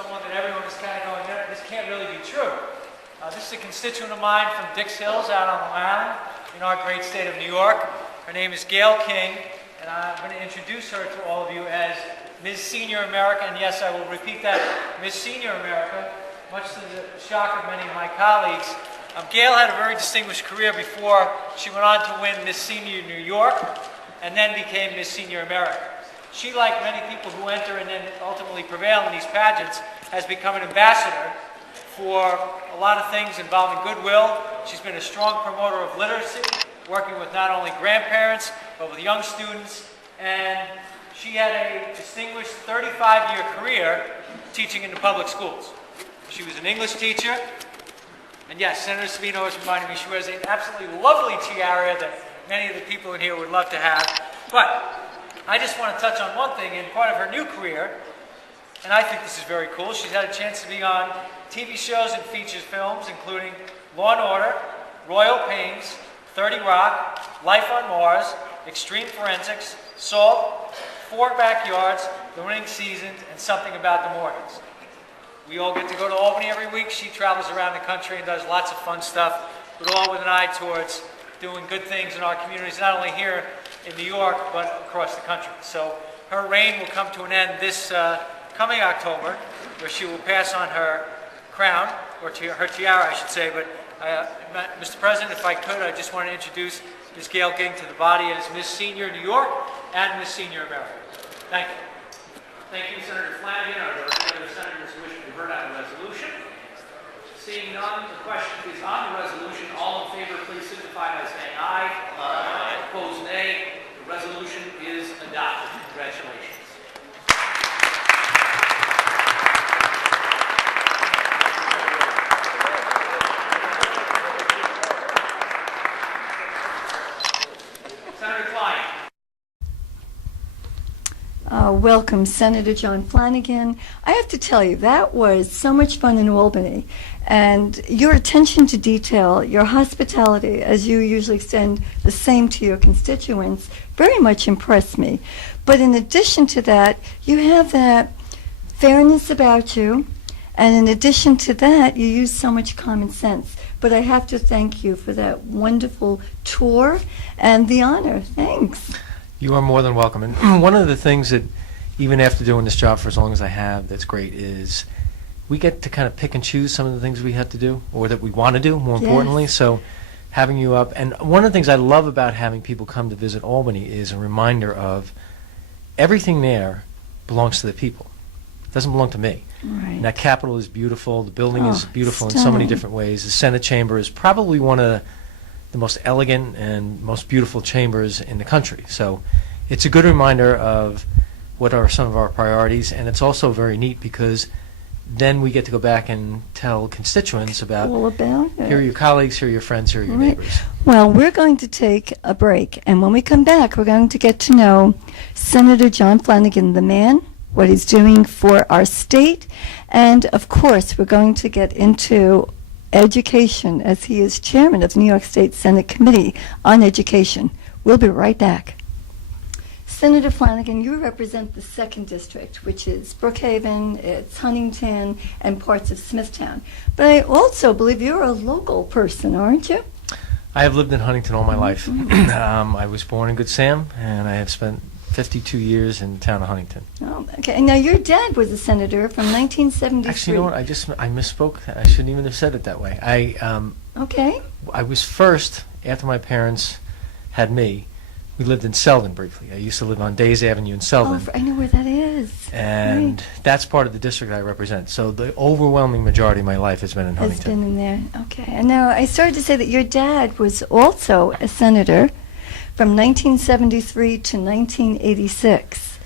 someone that everyone is kind of going, this can't really be true. This is a constituent of mine from Dix Hills out on Long Island in our great state of New York. Her name is Gail King, and I'm going to introduce her to all of you as Ms. Senior America, and yes, I will repeat that, Ms. Senior America, much to the shock of many of my colleagues. Gail had a very distinguished career before she went on to win Miss Senior New York and then became Miss Senior America. She, like many people who enter and then ultimately prevail in these pageants, has become an ambassador for a lot of things involving goodwill. She's been a strong promoter of literacy, working with not only grandparents, but with young students, and she had a distinguished 35-year career teaching in the public schools. She was an English teacher, and yes, Senator Savino has reminded me she wears an absolutely lovely tiara that many of the people in here would love to have. But I just want to touch on one thing. In part of her new career, and I think this is very cool, she's had a chance to be on TV shows and feature films, including Law & Order, Royal Pains, 30 Rock, Life on Mars, Extreme Forensics, Salt, Four Backyards, The Winning Seasons, and Something About the Morgans. We all get to go to Albany every week. She travels around the country and does lots of fun stuff, but all with an eye towards doing good things in our communities, not only here in New York, but across the country. So her reign will come to an end this coming October, where she will pass on her crown, or her tiara, I should say. But Mr. President, if I could, I just want to introduce Ms. Gail King to the body as Miss Senior New York and Miss Senior America. Thank you. Thank you, Senator Flanagan. Are there any other senators who wish to be heard on the resolution? Seeing none, the question is on the resolution. All in favor, please signify by saying aye. Aye. Opposed, nay. The resolution is adopted. Congratulations. Senator Klein. Welcome, Senator John Flanagan. I have to tell you, that was so much fun in Albany. And your attention to detail, your hospitality, as you usually extend the same to your constituents, very much impressed me. But in addition to that, you have that fairness about you. And in addition to that, you use so much common sense. But I have to thank you for that wonderful tour and the honor. Thanks. You are more than welcome. And one of the things that, even after doing this job for as long as I have, that's great is we get to kind of pick and choose some of the things we have to do, or that we want to do, more importantly. Yes. So having you up, and one of the things I love about having people come to visit Albany is a reminder of everything there belongs to the people. It doesn't belong to me. Right. And that Capitol is beautiful. The building is beautiful in so many stunning. different ways. The Senate chamber is probably one of the most elegant and most beautiful chambers in the country. So it's a good reminder of what are some of our priorities, and it's also very neat because then we get to go back and tell constituents about, All about it. here are your colleagues, here are your friends, here are your Right. neighbors. Well, we're going to take a break, and when we come back, we're going to get to know Senator John Flanagan, the man, what he's doing for our state, and of course, we're going to get into education, as he is chairman of the New York State Senate Committee on Education. We'll be right back. Senator Flanagan, you represent the 2nd District, which is Brookhaven, it's Huntington, and parts of Smithtown. But I also believe you're a local person, aren't you? I have lived in Huntington all my life. I was born in Good Sam, and I have spent 52 years in the town of Huntington. Oh, okay. And now your dad was a senator from 1973. Actually, you know what? I misspoke. I shouldn't even have said it that way. Okay. I was first, after my parents had me, we lived in Selden briefly. I used to live on Days Avenue in Selden. Oh, I know where that is. And Right. that's part of the district I represent. So the overwhelming majority of my life has been in Has Huntington. been in there. Okay. And now I started to say that your dad was also a senator from 1973 to 1986.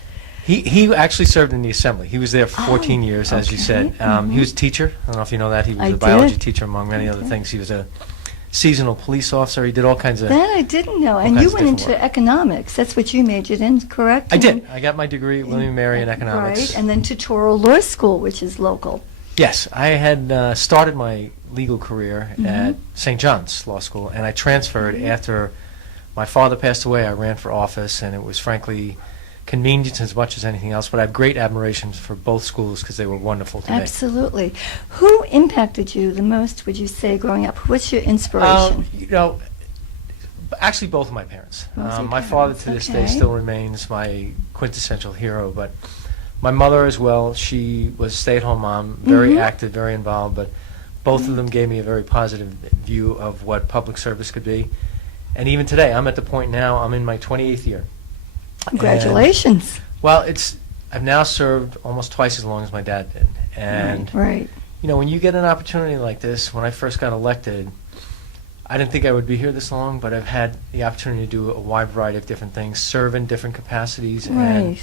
He actually served in the assembly. He was there for 14 years, as you said. okay. He was a teacher. I don't know if you know that. He was I a biology did. teacher, among many other Okay. things. He was a seasonal police officer. He did all kinds of... That I didn't know. And kinds you of went different into work. economics. That's what you majored in, correct? I did. I got my degree at William & Mary in economics. Right. And then to Toro Law School, which is local. Yes, I had started my legal career at St. John's Law School, and I transferred after my father passed away. I ran for office, and it was frankly convenience as much as anything else, but I have great admiration for both schools because they were wonderful to me. Absolutely. Who impacted you the most, would you say, growing up? What's your inspiration? Actually, both of my parents. Both of your My father to parents, this day okay. still remains my quintessential hero, but my mother as well. She was a stay-at-home mom, very active, very involved, but both of them gave me a very positive view of what public service could be. And even today, I'm at the point now, I'm in my 28th year. Congratulations. Well, I've now served almost twice as long as my dad did. And, Right. when you get an opportunity like this, when I first got elected, I didn't think I would be here this long, but I've had the opportunity to do a wide variety of different things, serve in different capacities, and Right.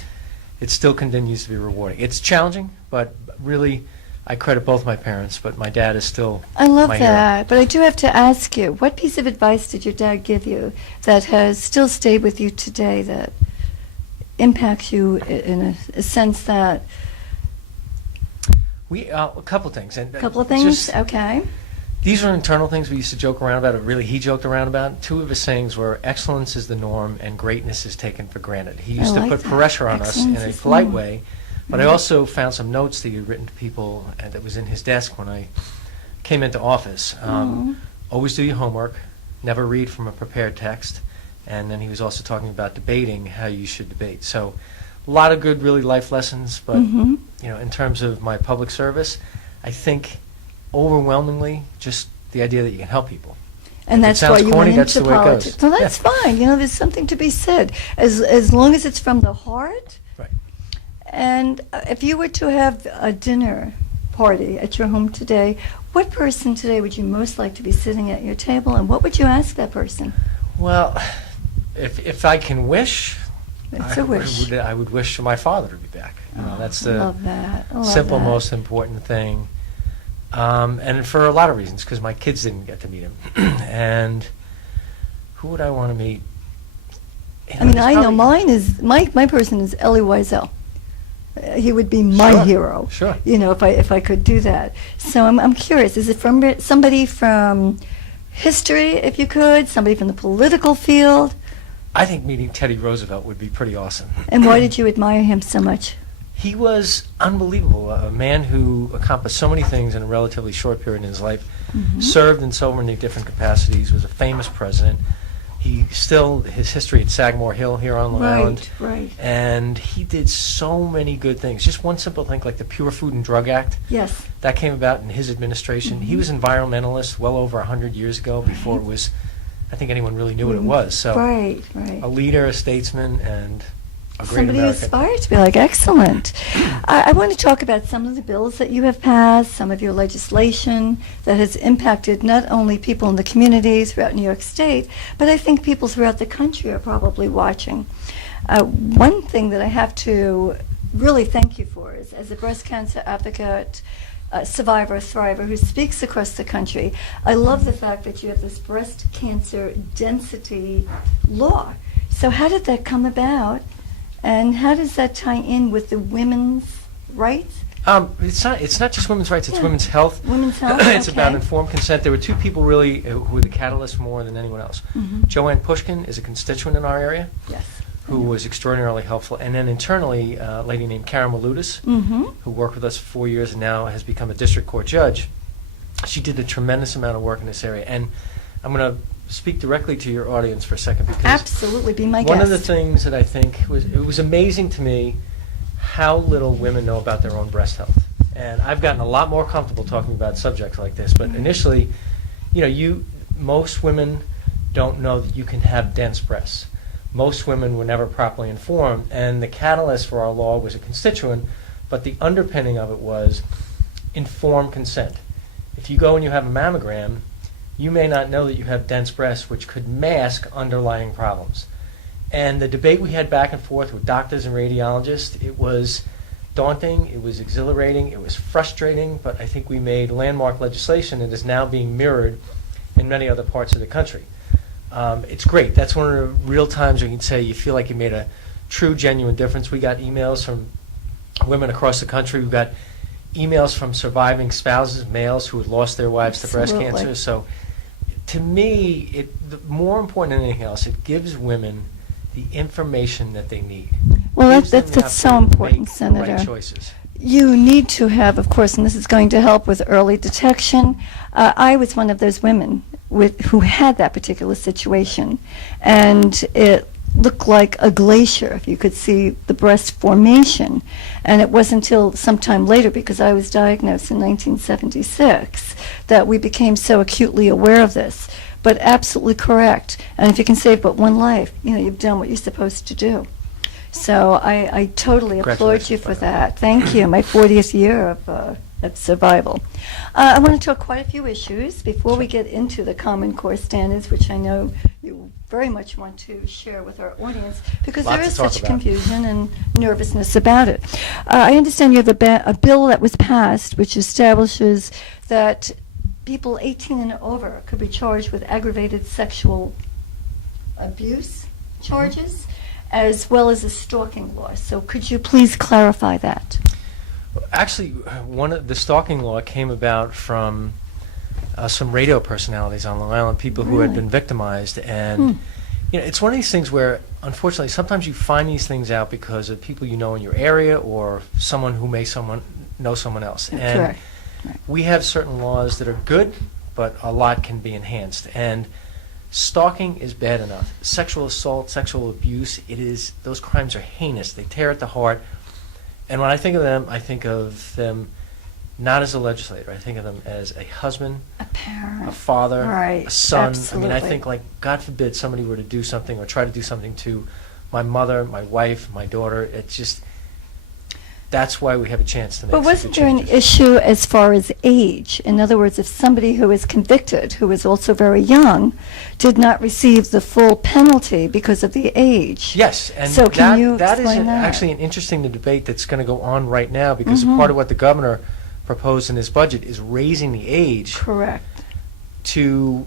it still continues to be rewarding. It's challenging, but really, I credit both my parents, but my dad is still I love my hero. that. But I do have to ask you, what piece of advice did your dad give you that has still stayed with you today, that impacts you in a sense that... A couple things. And Couple of things? just- Okay. These are internal things we used to joke around about, or really he joked around about. Two of his sayings were, excellence is the norm and greatness is taken for granted. He used to like put that. pressure on us in Excellence a is the polite norm. way, but I also found some notes that he had written to people that was in his desk when I came into office. Always do your homework, never read from a prepared text, and then he was also talking about debating, how you should debate. So a lot of good, really life lessons, but in terms of my public service, I think overwhelmingly just the idea that you can help people. And If it that's why sounds you corny, went that's into the way it goes. politics. Well, that's fine. There's something to be said. As long as it's from the heart. Right. And if you were to have a dinner party at your home today, what person today would you most like to be sitting at your table, and what would you ask that person? Well, if I can wish, It's a wish. I would wish for my father to be back. That's I the love that. I love simple, that. most important thing. And for a lot of reasons, because my kids didn't get to meet him. And who would I want to meet? I mean, there's I know probably- mine is, my person is Elie Wiesel. He would be my Sure, hero. sure. If I could do that. So I'm curious, is it from somebody from history, if you could, somebody from the political field? I think meeting Teddy Roosevelt would be pretty awesome. And why did you admire him so much? He was unbelievable, a man who accomplished so many things in a relatively short period in his life, served in so many different capacities, was a famous president. His history at Sagamore Hill here on Long Island. Right. And he did so many good things. Just one simple thing like the Pure Food and Drug Act, Yes. that came about in his administration. He was an environmentalist well over 100 years ago, before it was, I think anyone really knew what it was. So Right. a leader, a statesman, and a great Somebody who American. aspires to be like, excellent. I want to talk about some of the bills that you have passed, some of your legislation that has impacted not only people in the communities throughout New York State, but I think people throughout the country are probably watching. One thing that I have to really thank you for is, as a breast cancer advocate, survivor, thriver, who speaks across the country, I love the fact that you have this breast cancer density law. So how did that come about? And how does that tie in with the women's rights? It's not just women's rights, it's Yeah. women's health. Women's health, It's okay. about informed consent. There were two people really who were the catalyst more than anyone else. Joanne Pushkin is a constituent in our area Yes. who was extraordinarily helpful. And then internally, a lady named Karen Malutis, who worked with us for 4 years and now has become a district court judge. She did a tremendous amount of work in this area. And I'm going to speak directly to your audience for a second, because Absolutely, be my guest. one of the things that I think was amazing to me how little women know about their own breast health. And I've gotten a lot more comfortable talking about subjects like this, but initially, most women don't know that you can have dense breasts. Most women were never properly informed, and the catalyst for our law was a constituent, but the underpinning of it was informed consent. If you go and you have a mammogram, you may not know that you have dense breasts, which could mask underlying problems. And the debate we had back and forth with doctors and radiologists, it was daunting, it was exhilarating, it was frustrating, but I think we made landmark legislation that is now being mirrored in many other parts of the country. It's great. That's one of the real times where you can say you feel like you made a true, genuine difference. We got emails from women across the country. We got emails from surviving spouses, males who had lost their wives to breast Absolutely. cancer. So to me, more important than anything else, it gives women the information that they need. Well, gives them that's the so opportunity to important, make the Senator. right choices. You need to have, of course, and this is going to help with early detection. I was one of those women who had that particular situation, and it looked like a glacier, if you could see the breast formation. And it wasn't until sometime later, because I was diagnosed in 1976, that we became so acutely aware of this. But absolutely correct. And if you can save but one life, you've done what you're supposed to do. So I totally applaud you Congratulations, for by the that. Thank you. My 40th year of survival. I want to talk quite a few issues before we get into the Common Core standards, which I know you very much want to share with our audience, because Lots there to is talk such about. confusion and nervousness about it. I understand you have a bill that was passed which establishes that people 18 and over could be charged with aggravated sexual abuse charges, as well as a stalking law. So could you please clarify that? Actually, the stalking law came about from some radio personalities on Long Island, people who had Really? been victimized, and it's one of these things where, unfortunately, sometimes you find these things out because of people you know in your area or someone who may know someone else. And Correct. Right. we have certain laws that are good, but a lot can be enhanced. And stalking is bad enough. Sexual assault, sexual abuse, those crimes are heinous. They tear at the heart. And when I think of them not as a legislator. I think of them as a husband, A parent. a father, Right, a son. absolutely. I mean, I think, like, God forbid somebody were to do something or try to do something to my mother, my wife, my daughter. It's just, that's why we have a chance to make But some wasn't good there an changes. issue as far as age? In other words, if somebody who is convicted, who is also very young, did not receive the full penalty because of the age? Yes, and So can you that is explain that? actually an interesting debate that's going to go on right now, because Mhm. part of what the governor proposed in his budget is raising the age Correct. to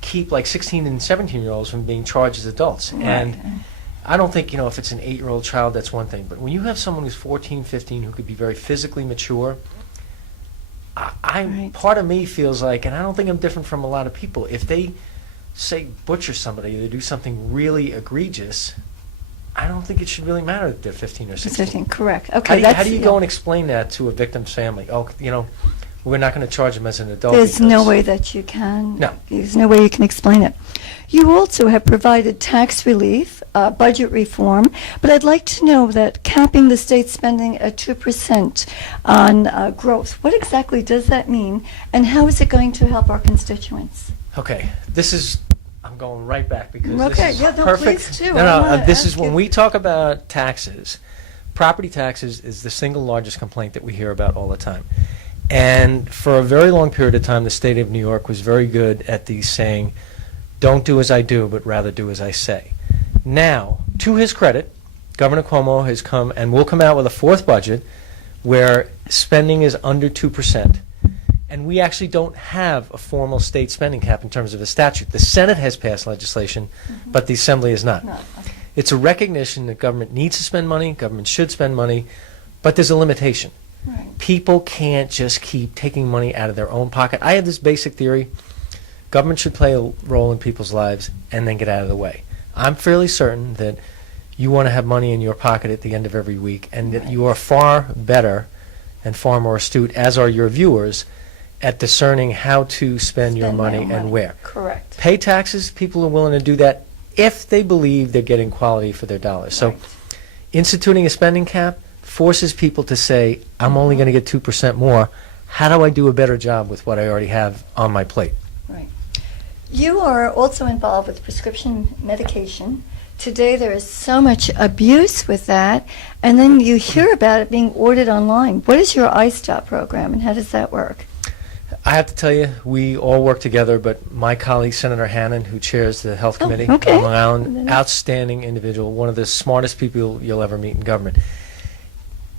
keep like 16 and 17-year-olds from being charged as adults. And Right. I don't think, if it's an 8-year-old child, that's one thing. But when you have someone who's 14, 15, who could be very physically mature, Right. part of me feels like, and I don't think I'm different from a lot of people, if they, say, butcher somebody, they do something really egregious, I don't think it should really matter that they're 15 or 16. 15, correct. How Okay, do you, that's... how do you yeah. go and explain that to a victim's family? Oh, we're not going to charge them as an adult. There's no because- way that you can. No. There's no way you can explain it. You also have provided tax relief, budget reform, but I'd like to know that capping the state spending at 2% on growth, what exactly does that mean, and how is it going to help our constituents? Okay, I'm going right back because Okay, this is yeah, no, perfect. please do. No, I no, wanna this is ask when you- we talk about taxes. Property taxes is the single largest complaint that we hear about all the time. And for a very long period of time, the state of New York was very good at the saying, don't do as I do, but rather do as I say. Now, to his credit, Governor Cuomo has come and will come out with a fourth budget where spending is under 2%. And we actually don't have a formal state spending cap in terms of a statute. The Senate has passed legislation, but the Assembly has not. No, okay. It's a recognition that government needs to spend money, government should spend money, but there's a limitation. Right. People can't just keep taking money out of their own pocket. I have this basic theory. Government should play a role in people's lives and then get out of the way. I'm fairly certain that you want to have money in your pocket at the end of every week, and that you are far better and far more astute, as are your viewers, at discerning how to spend your Spend money their and where. Correct. Pay taxes, people are willing to do that if they believe they're getting quality for their dollars. So Right. instituting a spending cap forces people to say, I'm only going to get 2% more. How do I do a better job with what I already have on my plate? Right. You are also involved with prescription medication. Today there is so much abuse with that, and then you hear about it being ordered online. What is your iStop program, and how does that work? I have to tell you, we all work together, but my colleague, Senator Hannan, who chairs the Health Oh, Committee okay. on Long Island, outstanding individual, one of the smartest people you'll ever meet in government.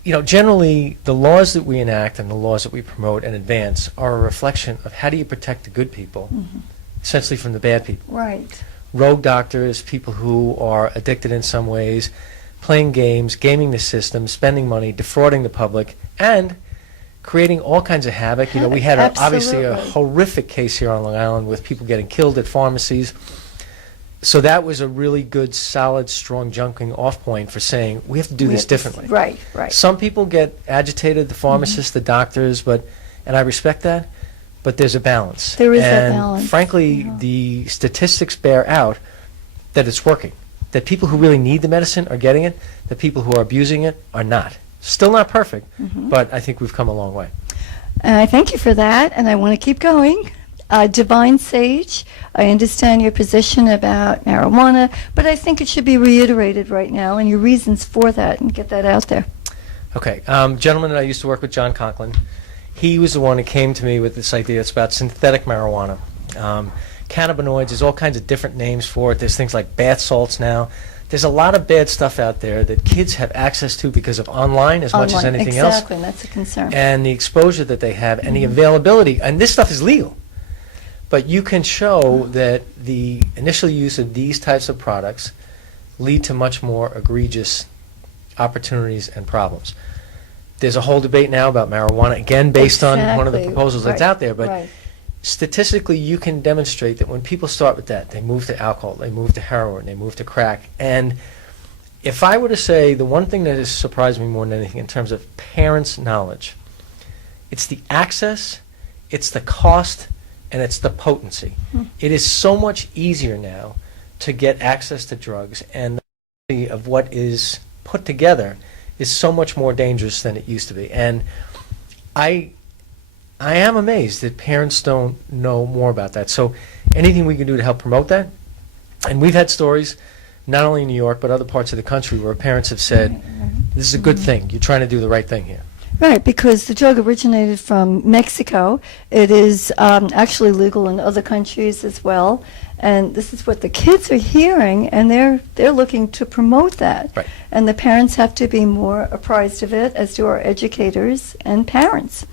Generally, the laws that we enact and the laws that we promote and advance are a reflection of how do you protect the good people, essentially from the bad people. Right. Rogue doctors, people who are addicted in some ways, playing games, gaming the system, spending money, defrauding the public, and creating all kinds of havoc. We had obviously a Absolutely. horrific case here on Long Island with people getting killed at pharmacies. So that was a really good, solid, strong jumping off point for saying we have to do this differently. Right, right. Some people get agitated, the pharmacists, the doctors, and I respect that, but there's a balance. There is that and balance. frankly, Yeah. the statistics bear out that it's working. That people who really need the medicine are getting it, the people who are abusing it are not. Still not perfect, but I think we've come a long way. I thank you for that, and I want to keep going. Divine Sage, I understand your position about marijuana, but I think it should be reiterated right now and your reasons for that, and get that out there. Okay, gentleman that I used to work with, John Conklin, he was the one who came to me with this idea. It's about synthetic marijuana. Cannabinoids, there's all kinds of different names for it. There's things like bath salts now. There's a lot of bad stuff out there that kids have access to because of online as much as Online, anything else. exactly, and that's a concern. And the exposure that they have and the availability. And this stuff is legal. But you can show that the initial use of these types of products lead to much more egregious opportunities and problems. There's a whole debate now about marijuana, again, based on one of the Exactly, proposals that's right, out there. But right. statistically, you can demonstrate that when people start with that, they move to alcohol, they move to heroin, they move to crack. And if I were to say the one thing that has surprised me more than anything in terms of parents' knowledge, it's the access, it's the cost, and it's the potency. It is so much easier now to get access to drugs, and the quality of what is put together is so much more dangerous than it used to be. And I am amazed that parents don't know more about that. So anything we can do to help promote that, and we've had stories, not only in New York, but other parts of the country where parents have said, this is a good thing, you're trying to do the right thing here. Right, because the drug originated from Mexico. It is actually legal in other countries as well, and this is what the kids are hearing, and they're looking to promote that. Right. And the parents have to be more apprised of it, as do our educators and parents.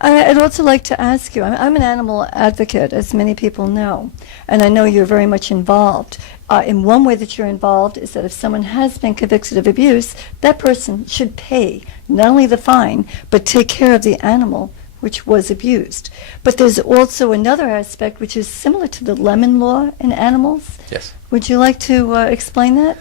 I'd also like to ask you, I'm an animal advocate, as many people know, and I know you're very much involved. In one way that you're involved is that if someone has been convicted of abuse, that person should pay not only the fine, but take care of the animal which was abused. But there's also another aspect which is similar to the lemon law in animals. Yes. Would you like to explain that?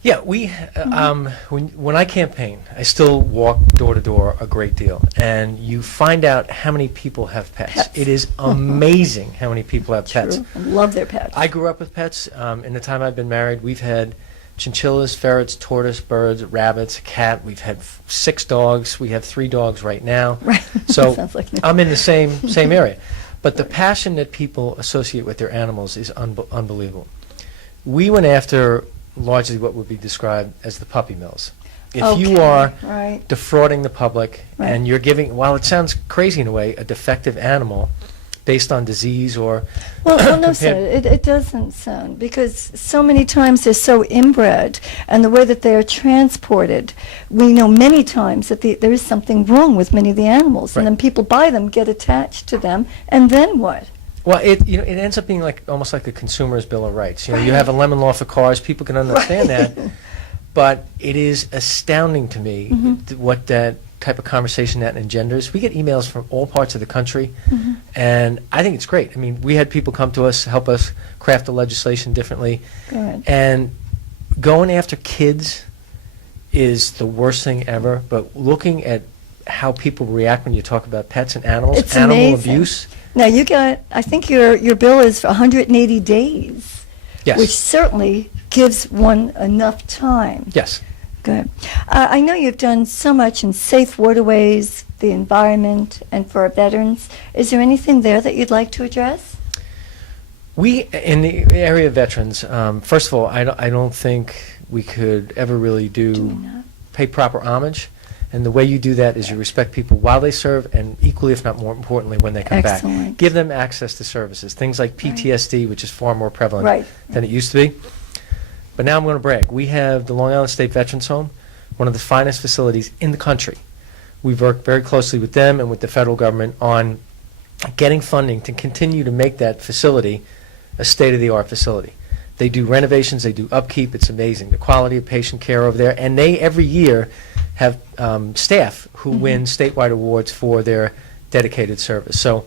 Yeah, when I campaign, I still walk door to door a great deal, and you find out how many people have pets. Pets. It is amazing how many people have pets. True. I love their pets. I grew up with pets. In the time I've been married, we've had chinchillas, ferrets, tortoise, birds, rabbits, a cat. We've had 6 dogs. We have 3 dogs right now. Right. So Sounds like me. I'm in the same area. But the passion that people associate with their animals is unbelievable. We went after largely what would be described as the puppy mills. If you Okay, are right. defrauding the public Right. and you're giving, while it sounds crazy in a way, a defective animal based on disease or Well, no, compared- sir, it doesn't sound, because so many times they're so inbred, and the way that they are transported, we know many times that there is something wrong with many of the animals, and Right. then people buy them, get attached to them, and then what? Well, it ends up being like almost like a consumer's bill of rights. You have a lemon law for cars. People can understand that, but it is astounding to me what that type of conversation that engenders. We get emails from all parts of the country, and I think it's great. I mean, we had people come to us, help us craft the legislation differently, Good. and going after kids is the worst thing ever. But looking at how people react when you talk about pets and animals, It's animal amazing. abuse. Now, you got, I think your bill is for 180 days, Yes. which certainly gives one enough time. Yes. Good. I know you've done so much in safe waterways, the environment, and for our veterans. Is there anything there that you'd like to address? We, in the area of veterans, first of all, I don't think we could ever really pay proper homage. And the way you do that is you respect people while they serve, and equally, if not more importantly, when they come back. Excellent. Give them access to services, things like PTSD, which is far more prevalent Right. than it used to be. But now I'm going to brag. We have the Long Island State Veterans Home, one of the finest facilities in the country. We've worked very closely with them and with the federal government on getting funding to continue to make that facility a state-of-the-art facility. They do renovations, they do upkeep. It's amazing, the quality of patient care over there. And they, every year, have staff who win statewide awards for their dedicated service. So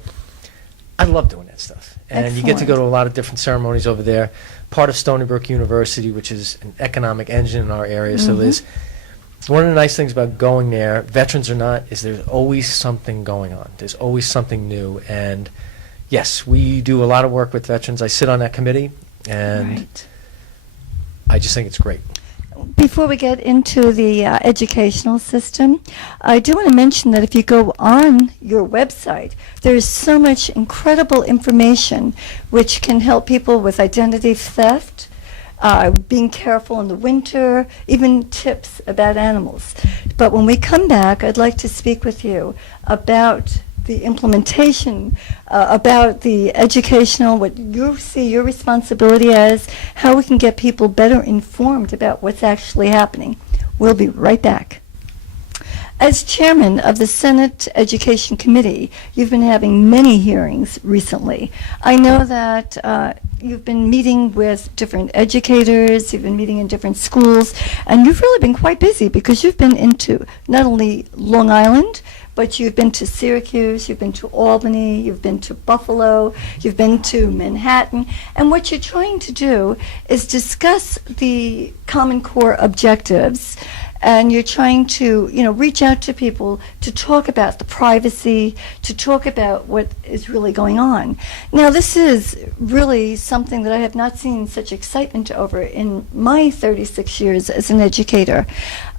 I love doing that stuff. And you get to go to a lot of different ceremonies over there. part of Stony Brook University, which is an economic engine in our area. So there's one of the nice things about going there, veterans or not, is there's always something going on. There's always something new. And yes, we do a lot of work with veterans. I sit on that committee, and Right. I just think it's great. Before we get into the educational system, I do want to mention that if you go on your website, there is so much incredible information which can help people with identity theft, being careful in the winter, even tips about animals. But when we come back, I'd like to speak with you about the implementation, about the educational, what you see your responsibility as, how we can get people better informed about what's actually happening. We'll be right back. As chairman of the Senate Education Committee, you've been having many hearings recently. I know that you've been meeting with different educators, you've been meeting in different schools, and you've really been quite busy because you've been into not only Long Island, but you've been to Syracuse, you've been to Albany, you've been to Buffalo, you've been to Manhattan, and what you're trying to do is discuss the Common Core objectives, and you're trying to, reach out to people to talk about the privacy, to talk about what is really going on. Now, this is really something that I have not seen such excitement over in my 36 years as an educator.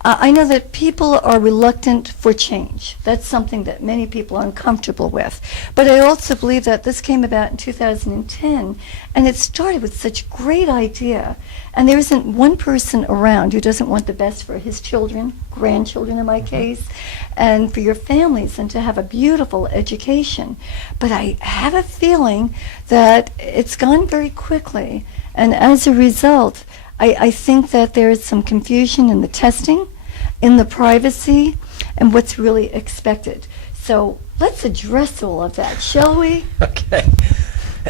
I know that people are reluctant for change. That's something that many people are uncomfortable with. But I also believe that this came about in 2010, and it started with such great idea. And there isn't one person around who doesn't want the best for his children, grandchildren in my case, and for your families, and to have a beautiful education. But I have a feeling that it's gone very quickly, and as a result, I think that there is some confusion in the testing, in the privacy, and what's really expected. So let's address all of that, shall we? Okay.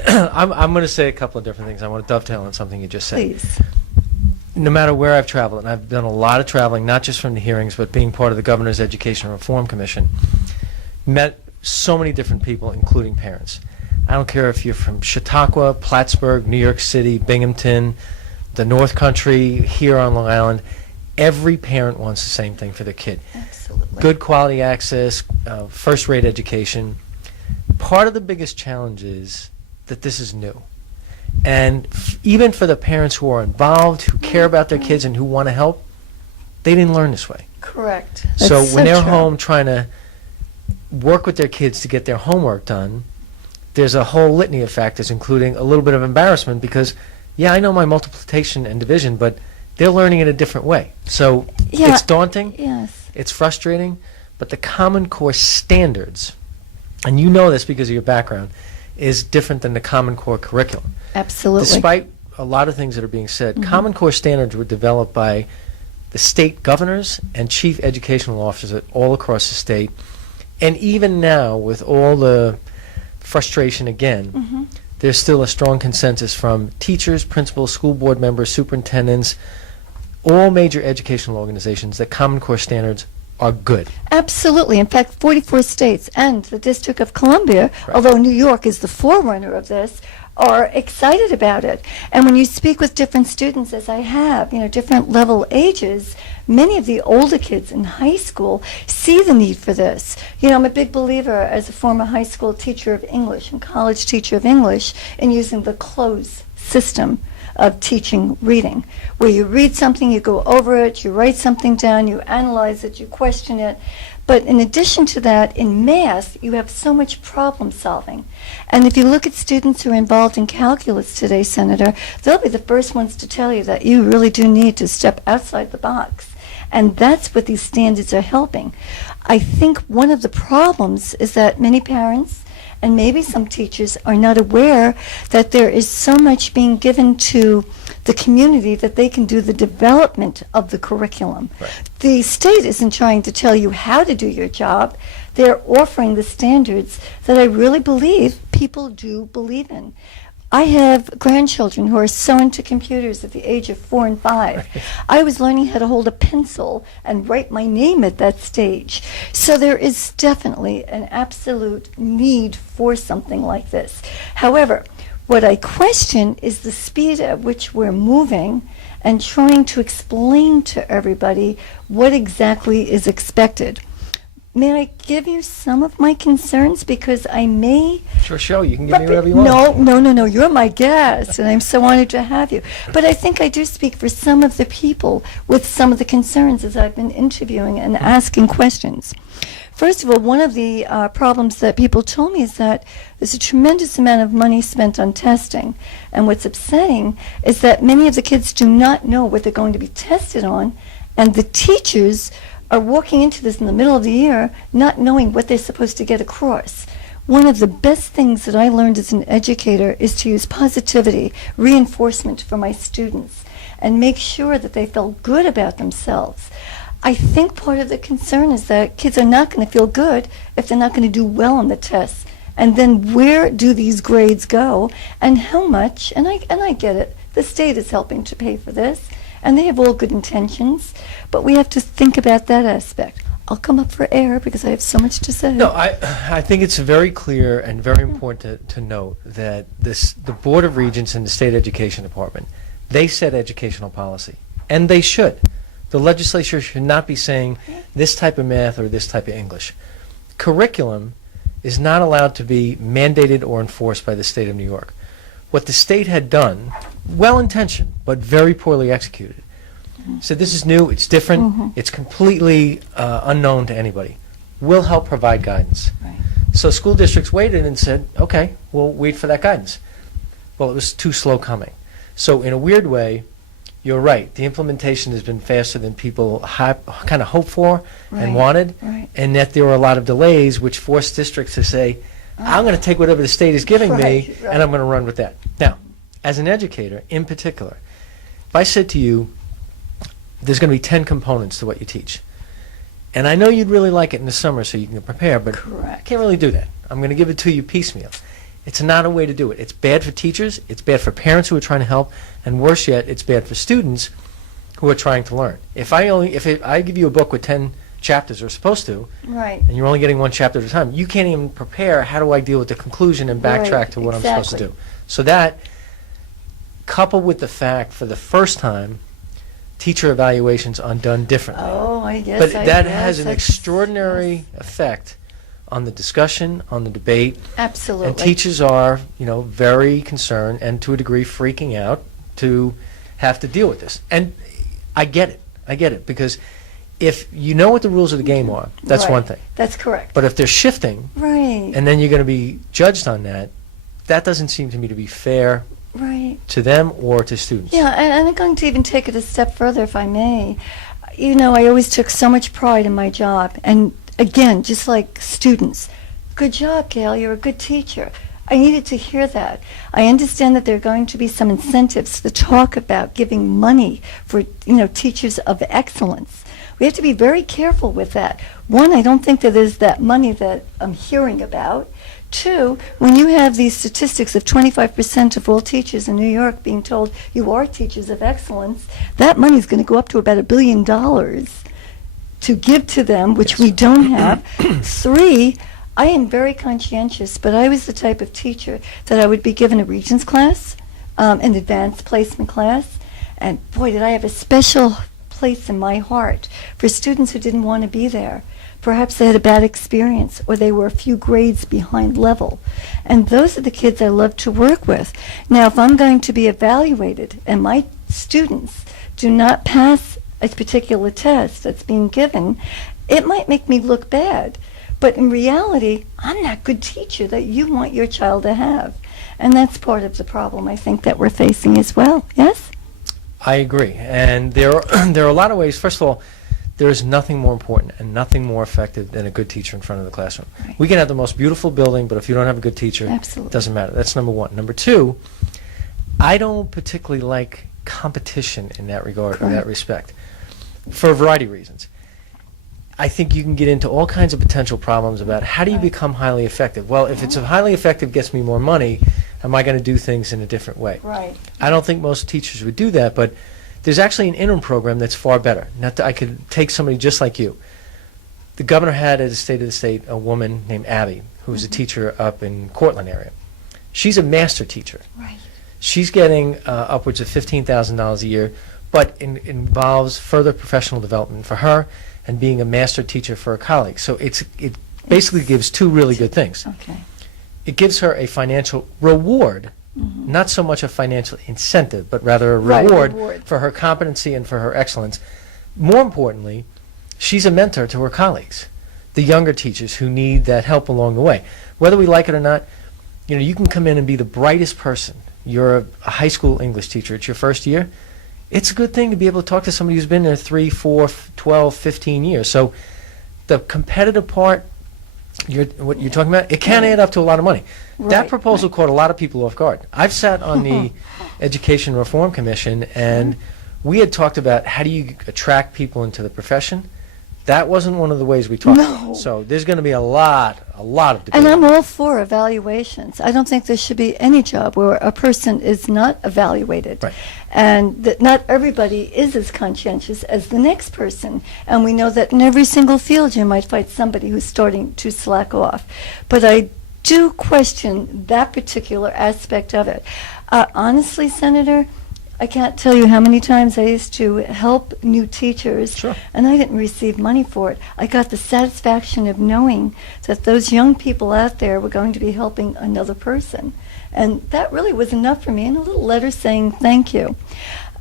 I'm going to say a couple of different things. I want to dovetail on something you just said. Please. No matter where I've traveled, and I've done a lot of traveling, not just from the hearings, but being part of the Governor's Education Reform Commission, met so many different people, including parents. I don't care if you're from Chautauqua, Plattsburgh, New York City, Binghamton, the North Country, here on Long Island. Every parent wants the same thing for their kid. Absolutely. Good quality access, first-rate education. Part of the biggest challenge is that this is new. And even for the parents who are involved, who care about their kids and who want to help, they didn't learn this way. Correct. So That's when they're true. home trying to work with their kids to get their homework done, there's a whole litany of factors, including a little bit of embarrassment because, yeah, I know my multiplication and division, but they're learning it a different way. So Yeah. it's daunting, Yes. it's frustrating, but the Common Core standards, and you know this because of your background, is different than the Common Core curriculum. Absolutely. Despite a lot of things that are being said, Common Core standards were developed by the state governors and chief educational officers all across the state. And even now, with all the frustration again, there's still a strong consensus from teachers, principals, school board members, superintendents, all major educational organizations that Common Core standards are good. Absolutely. In fact, 44 states and the District of Columbia, although New York is the forerunner of this, are excited about it. And when you speak with different students, as I have, different level ages, many of the older kids in high school see the need for this. I'm a big believer as a former high school teacher of English and college teacher of English in using the closed system of teaching reading, where you read something, you go over it, you write something down, you analyze it, you question it. But in addition to that, in math, you have so much problem solving. And if you look at students who are involved in calculus today, Senator, they'll be the first ones to tell you that you really do need to step outside the box. And that's what these standards are helping. I think one of the problems is that many parents and maybe some teachers are not aware that there is so much being given to the community that they can do the development of the curriculum. Right. The state isn't trying to tell you how to do your job. They're offering the standards that I really believe people do believe in. I have grandchildren who are so into computers at the age of 4 and 5. I was learning how to hold a pencil and write my name at that stage. So there is definitely an absolute need for something like this. However, What I question is the speed at which we're moving and trying to explain to everybody what exactly is expected. May I give you some of my concerns? Because I may... Sure, show. You can give me whatever you want. No. You're my guest, and I'm so honored to have you. But I think I do speak for some of the people with some of the concerns as I've been interviewing and asking questions. First of all, one of the problems that people told me is that there's a tremendous amount of money spent on testing. And what's upsetting is that many of the kids do not know what they're going to be tested on, and the teachers are walking into this in the middle of the year not knowing what they're supposed to get across. One of the best things that I learned as an educator is to use positivity, reinforcement for my students, and make sure that they felt good about themselves. I think part of the concern is that kids are not going to feel good if they're not going to do well on the tests. And then where do these grades go, and how much? And I get it. The state is helping to pay for this, and they have all good intentions, but we have to think about that aspect. I'll come up for air because I have so much to say. No, I think it's very clear and very important to note that the Board of Regents and the State Education Department, they set educational policy, and they should. The legislature should not be saying this type of math or this type of English. Curriculum is not allowed to be mandated or enforced by the state of New York. What the state had done, well-intentioned, but very poorly executed, said this is new, it's different, it's completely unknown to anybody. We'll help provide guidance. Right. So school districts waited and said, okay, we'll wait for that guidance. Well, it was too slow coming. So in a weird way, you're right, the implementation has been faster than people kind of hoped for and Right, wanted, right. and that there were a lot of delays which forced districts to say, I'm going to take whatever the state is giving me, Right, right. and I'm going to run with that. Now, as an educator, in particular, if I said to you, there's going to be 10 components to what you teach, and I know you'd really like it in the summer so you can prepare, but I Correct. can't really do that. I'm going to give it to you piecemeal. It's not a way to do it. It's bad for teachers, it's bad for parents who are trying to help, and worse yet, it's bad for students who are trying to learn. If I give you a book with 10 chapters, or supposed to, Right. and you're only getting one chapter at a time, you can't even prepare how do I deal with the conclusion and backtrack Right, to what I'm supposed to exactly. do. So that, coupled with the fact for the first time, teacher evaluations are done differently. Oh, I guess. But I that guess has an that's- extraordinary effect on the discussion, on the debate, Absolutely. and teachers are, very concerned and to a degree freaking out to have to deal with this. And I get it, because if you know what the rules of the game are, that's Right. one thing. That's correct. But if they're shifting, Right. and then you're going to be judged on that, that doesn't seem to me to be fair Right. to them or to students. Yeah, and I'm going to even take it a step further, if I may. I always took so much pride in my job. And again, just like students, good job, Gail, you're a good teacher. I needed to hear that. I understand that there are going to be some incentives to talk about giving money for, teachers of excellence. We have to be very careful with that. One, I don't think that there's that money that I'm hearing about. Two, when you have these statistics of 25% of all teachers in New York being told you are teachers of excellence, that money is going to go up to about $1 billion to give to them, which we don't have. Three, I am very conscientious, but I was the type of teacher that I would be given a Regents class, an advanced placement class, and boy, did I have a special place in my heart for students who didn't want to be there. Perhaps they had a bad experience, or they were a few grades behind level. And those are the kids I love to work with. Now, if I'm going to be evaluated and my students do not pass a particular test that's being given, it might make me look bad. But in reality, I'm that good teacher that you want your child to have. And that's part of the problem, I think, that we're facing as well. Yes? I agree. And there are a lot of ways. First of all, there is nothing more important and nothing more effective than a good teacher in front of the classroom. Right. We can have the most beautiful building, but if you don't have a good teacher, Absolutely. it doesn't matter. That's number one. Number two, I don't particularly like competition in that regard, in that Correct. respect, for a variety of reasons. I think you can get into all kinds of potential problems about how do you Right. become highly effective. Well, if it's a highly effective gets me more money, am I going to do things in a different way? Right. I don't think most teachers would do that, but there's actually an interim program that's far better. Not that I could take somebody just like you. The governor had at the State of the State a woman named Abby, who was a teacher up in Cortland area. She's a master teacher. Right. She's getting upwards of $15,000 a year, but involves further professional development for her and being a master teacher for her colleagues. So it basically gives two really good things. Okay. It gives her a financial reward, not so much a financial incentive, but rather a reward for her competency and for her excellence. More importantly, she's a mentor to her colleagues, the younger teachers who need that help along the way. Whether we like it or not, you can come in and be the brightest person. You're a high school English teacher. It's your first year. It's a good thing to be able to talk to somebody who's been there 3, 4, 12, 15 years. So the competitive part, what you're talking about, it can add up to a lot of money. That proposal caught a lot of people off guard. I've sat on the Education Reform Commission, and we had talked about how do you attract people into the profession. That wasn't one of the ways we talked about. So there's going to be a lot of debate. And I'm all for evaluations. I don't think there should be any job where a person is not evaluated. Right. And that not everybody is as conscientious as the next person. And we know that in every single field you might find somebody who's starting to slack off. But I do question that particular aspect of it. Honestly, Senator, I can't tell you how many times I used to help new teachers, Sure. and I didn't receive money for it. I got the satisfaction of knowing that those young people out there were going to be helping another person. And that really was enough for me, and a little letter saying thank you.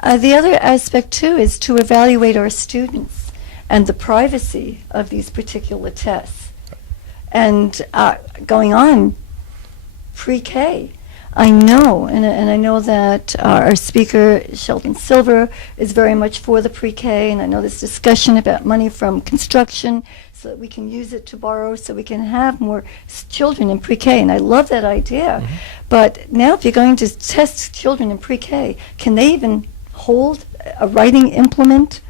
The other aspect, too, is to evaluate our students and the privacy of these particular tests. And going on, pre-K, I know, and I know that our speaker, Sheldon Silver, is very much for the pre-K, and I know there's discussion about money from construction so that we can use it to borrow so we can have more children in pre-K, and I love that idea. But now if you're going to test children in pre-K, can they even hold a writing implement?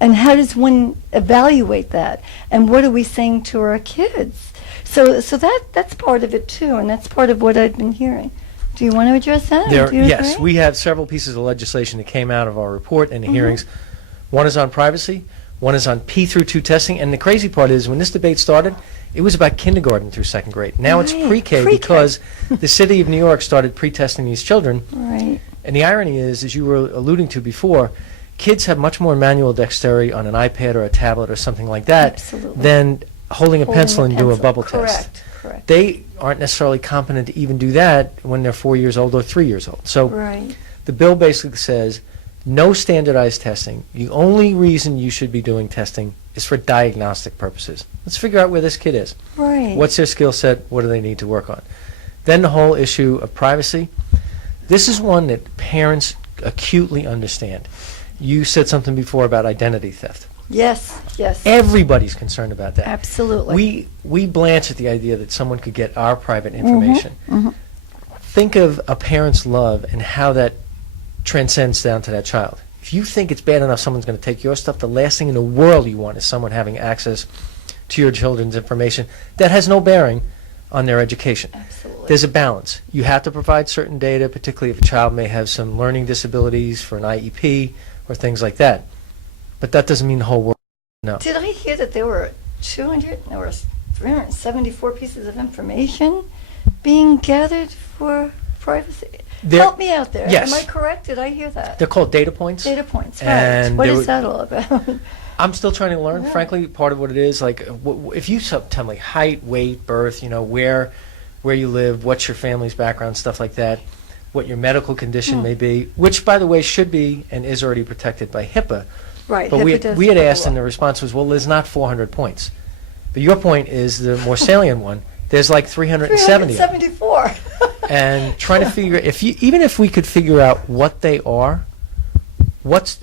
And how does one evaluate that? And what are we saying to our kids? So that's part of it too, and that's part of what I've been hearing. Do you want to address that? Do you Yes, agree? we have several pieces of legislation that came out of our report and the hearings. One is on privacy, one is on P through 2 testing, and the crazy part is when this debate started, it was about kindergarten through 2nd grade. Now it's Right, pre-K pre-K. because the city of New York started pre-testing these children. Right. And the irony is, as you were alluding to before, kids have much more manual dexterity on an iPad or a tablet or something like that Absolutely. than holding a pencil and do a pencil. bubble Correct, test. correct. They aren't necessarily competent to even do that when they're 4 years old or 3 years old. So Right. the bill basically says no standardized testing. The only reason you should be doing testing is for diagnostic purposes. Let's figure out where this kid is. Right. What's their skill set? What do they need to work on? Then the whole issue of privacy. This is one that parents acutely understand. You said something before about identity theft. Yes, yes. Everybody's concerned about that. Absolutely. We blanch at the idea that someone could get our private information. Mhm. Think of a parent's love and how that transcends down to that child. If you think it's bad enough someone's going to take your stuff, the last thing in the world you want is someone having access to your children's information that has no bearing on their education. Absolutely. There's a balance. You have to provide certain data, particularly if a child may have some learning disabilities for an IEP or things like that. But that doesn't mean the whole world. No. Did I hear that there were 374 pieces of information being gathered for privacy? Help me out there. Yes. Am I correct? Did I hear that? They're called data points. Data points, right. And What there is were- that all about? I'm still trying to learn. Yeah. Frankly, part of what it is, like, if you tell me height, weight, birth, where you live, what's your family's background, stuff like that, what your medical condition may be, which, by the way, should be and is already protected by HIPAA. Right. But HIPAA does we had cover asked, a and the lot. response was, well, there's not 400 points. But your point is the more salient one. There's like 370 of them. 374. And trying to figure, even if we could figure out what they are, what's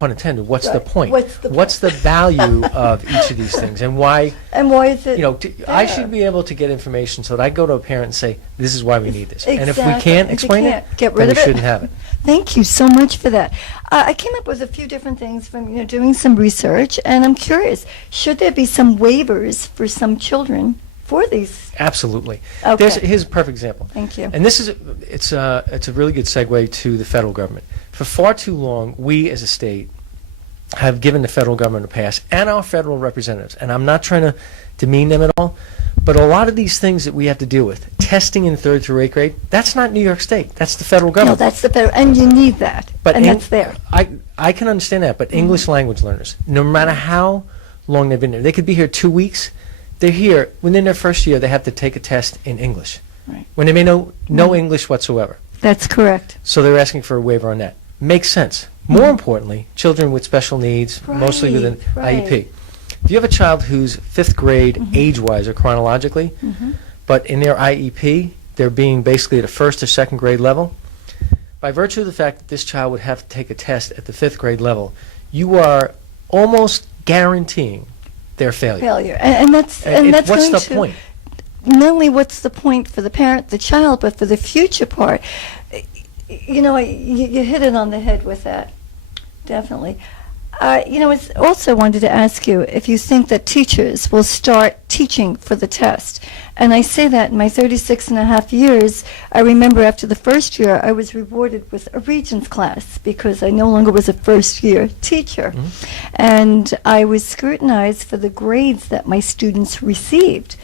pun intended, what's the Right. point? What's the value of each of these things, and why? And why is it I there? should be able to get information so that I go to a parent and say, this is why we need this. And if we Exactly. can't If you explain can't, it, get then rid we of it. shouldn't have it. Thank you so much for that. I came up with a few different things from doing some research, and I'm curious, should there be some waivers for some children for these? Absolutely. Okay. Here's a perfect example. Thank you. And it's a really good segue to the federal government. For far too long, we as a state have given the federal government a pass, and our federal representatives, and I'm not trying to demean them at all, but a lot of these things that we have to deal with, testing in 3rd through 8th grade, that's not New York State. That's the federal No, government. that's the better, and you need that, But and in- that's there. I can understand that, but English language learners, no matter how long they've been there, they could be here 2 weeks. They're here, within their first year, they have to take a test in English. Right. When they may know no Right. English whatsoever. That's correct. So they're asking for a waiver on that. Makes sense. More importantly, children with special needs, mostly with an Right, IEP. If you have a child who's 5th grade age-wise or chronologically, but in their IEP, they're being basically at a 1st or 2nd grade level, by virtue of the fact that this child would have to take a test at the 5th grade level, you are almost guaranteeing their failure. Failure, and that's What's going the to point? not only what's the point for the parent, the child, but for the future part. You know, you hit it on the head with that, definitely. You know, I also wanted to ask you if you think that teachers will start teaching for the test. And I say that in my 36 and a half years, I remember after the first year, I was rewarded with a Regents class because I no longer was a first-year teacher. And I was scrutinized for the grades that my students received.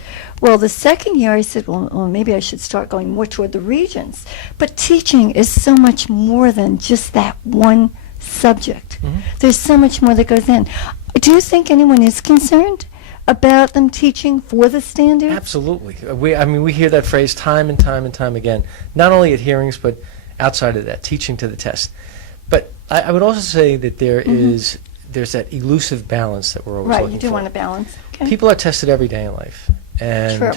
Well, the second year I said, well, maybe I should start going more toward the Regents. But teaching is so much more than just that one subject. There's so much more that goes in. Do you think anyone is concerned about them teaching for the standards? Absolutely. We hear that phrase time and time and time again, not only at hearings, but outside of that, teaching to the test. But I would also say that there's that elusive balance that we're always Right, looking you do for. want to balance. Okay. People are tested every day in life. And True.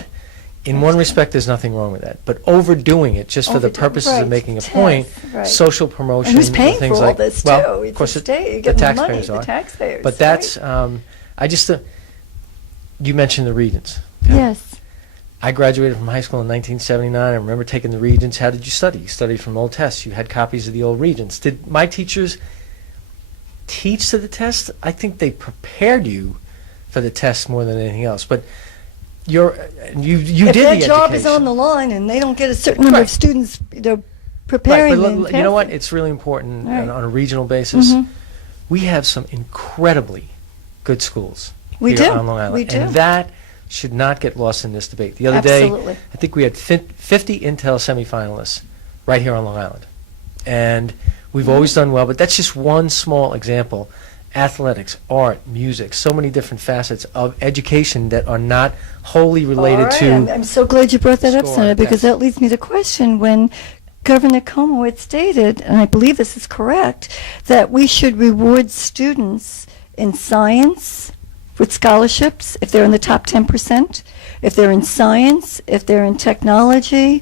in one respect, there's nothing wrong with that. But overdoing it just for the purposes right, of making a test, point, right. social promotion, And who's paying things for all like this, well, too? of course, It's the state, you're the getting the money, taxpayers the are. taxpayers, But that's I just you mentioned the Regents. Yes. I graduated from high school in 1979. I remember taking the Regents. How did you study? You studied from old tests. You had copies of the old Regents. Did my teachers teach to the test? I think they prepared you for the test more than anything else. But you If did their the job is education. on the line and they don't get a certain number of Right. students, Right, preparing but and you know what? passing. It's really important Right. on a regional basis. Mhm. We have some incredibly good schools We here do. on Long Island. We do. And that should not get lost in this debate. The other day, Absolutely. I think we had 50 Intel semifinalists right here on Long Island. And we've always done well, but that's just one small example. Athletics, art, music, so many different facets of education that are not wholly related All right, to... I'm so glad you brought that up, score on Senator, a because test. that leads me to question when Governor Como had stated, and I believe this is correct, that we should reward students in science with scholarships if they're in the top 10%, if they're in science, if they're in technology,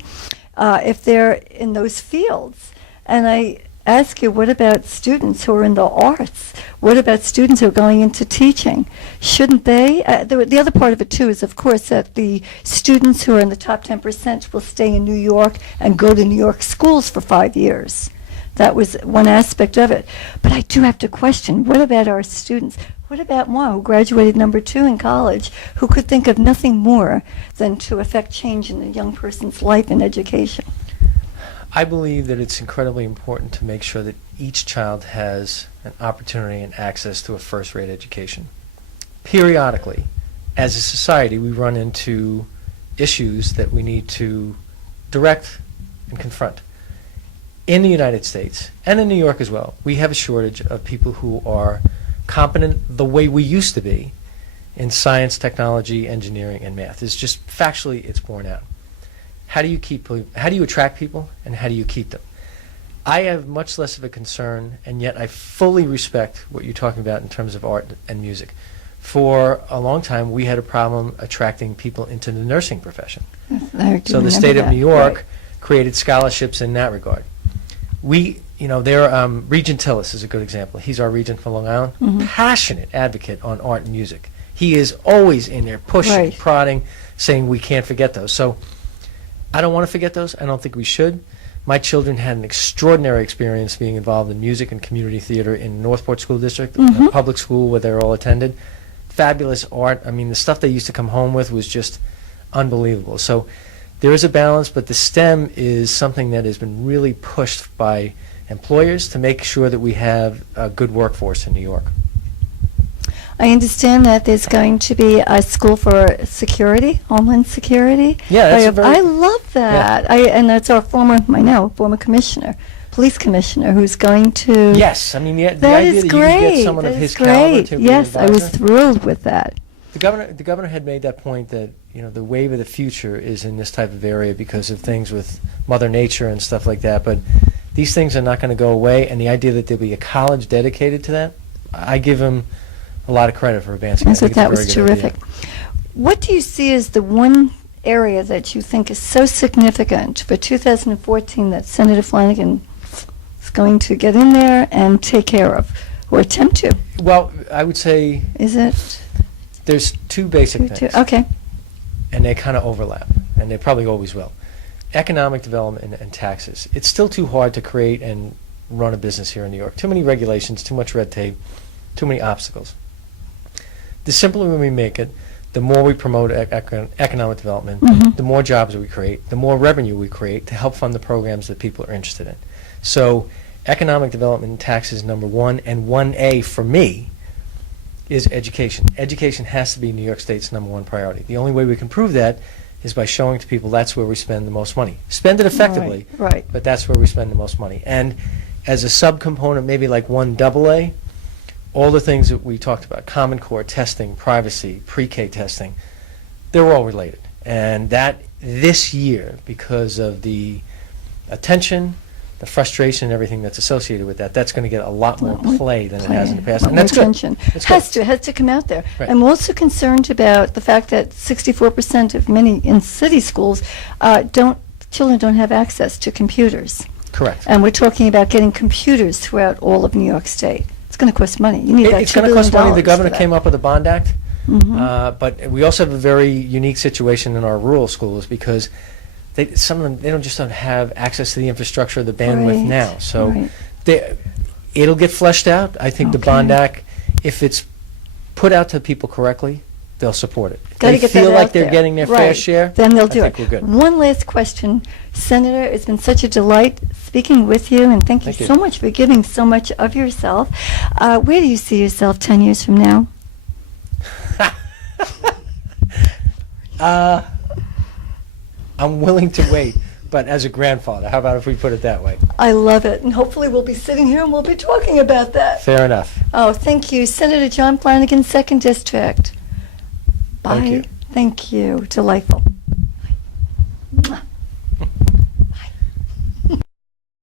if they're in those fields. And I ask you, what about students who are in the arts? What about students who are going into teaching? Shouldn't they? The other part of it, too, is, of course, that the students who are in the top 10% will stay in New York and go to New York schools for 5 years. That was one aspect of it. But I do have to question, what about our students? What about moi, who graduated number 2 in college, who could think of nothing more than to affect change in a young person's life and education? I believe that it's incredibly important to make sure that each child has an opportunity and access to a first-rate education. Periodically, as a society, we run into issues that we need to direct and confront. In the United States, and in New York as well, we have a shortage of people who are competent the way we used to be in science, technology, engineering, and math. It's just factually, it's borne out. How do you attract people, and how do you keep them? I have much less of a concern, and yet I fully respect what you're talking about in terms of art and music. For a long time, we had a problem attracting people into the nursing profession. I do So the state remember of New that, York right. created scholarships in that regard. Regent Tillis is a good example. He's our regent for Long Island. Mhm. Passionate advocate on art and music. He is always in there pushing, Right. prodding, saying we can't forget those. So I don't want to forget those. I don't think we should. My children had an extraordinary experience being involved in music and community theater in Northport School District, a Mhm. public school where they were all attended. Fabulous art. I mean, the stuff they used to come home with was just unbelievable. So there is a balance, but the STEM is something that has been really pushed by employers to make sure that we have a good workforce in New York. I understand that there's going to be a school for security, Homeland Security. Yeah, that's a very- I love that. And that's our former commissioner, police commissioner, who's going to. Yes, I mean, the That idea is that great. you can get someone of That his is caliber great. to be Yes, an I was advisor. thrilled with that. The governor had made that point that, you know, the wave of the future is in this type of area because of things with Mother Nature and stuff like that. But these things are not going to go away, and the idea that there'll be a college dedicated to that, I give him a lot of credit for advancing. I I thought think it's a that very was good idea. terrific. What do you see as the one area that you think is so significant for 2014 that Senator Flanagan is going to get in there and take care of, or attempt to? Well, I would say Is it? there's two basic things, Okay. and they kind of overlap, and they probably always will. Economic development and taxes. It's still too hard to create and run a business here in New York. Too many regulations, too much red tape, too many obstacles. The simpler we make it, the more we promote economic development, Mhm. the more jobs we create, the more revenue we create to help fund the programs that people are interested in. So economic development and taxes, number one, and 1A for me is education. Education has to be New York State's number one priority. The only way we can prove that is by showing to people that's where we spend the most money. Spend it effectively, Right. but that's where we spend the most money. And as a subcomponent, maybe like 1AA, all the things that we talked about, Common Core, testing, privacy, pre-K testing, they're all related. And that this year, because of the attention, the frustration, and everything that's associated with that, that's going to get a lot more play than it has in the past. And that's good. Attention. That's Has good. to come out there. Right. I'm also concerned about the fact that 64% of many in city schools children don't have access to computers. Correct. And we're talking about getting computers throughout all of New York State. It's going to cost money. You need about It's $2 going to billion cost money. The for governor that. came up with a bond act, Mhm. but we also have a very unique situation in our rural schools because some of them they don't have access to the infrastructure, the bandwidth Right, now. So right. it'll get fleshed out. I think the bond Okay. act, if it's put out to people correctly, they'll support it. If Gotta they get that feel like out they're there. getting their fair Right. share, Then they'll I do think it. we're good. One last question. Senator, it's been such a delight speaking with you, and thank you Thank you. so much for giving so much of yourself. Where do you see yourself 10 years from now? I'm willing to wait, but as a grandfather, how about if we put it that way? I love it, and hopefully we'll be sitting here and we'll be talking about that. Fair enough. Oh, thank you. Senator John Flanagan, 2nd District. Bye. Thank you. Thank you. Delightful.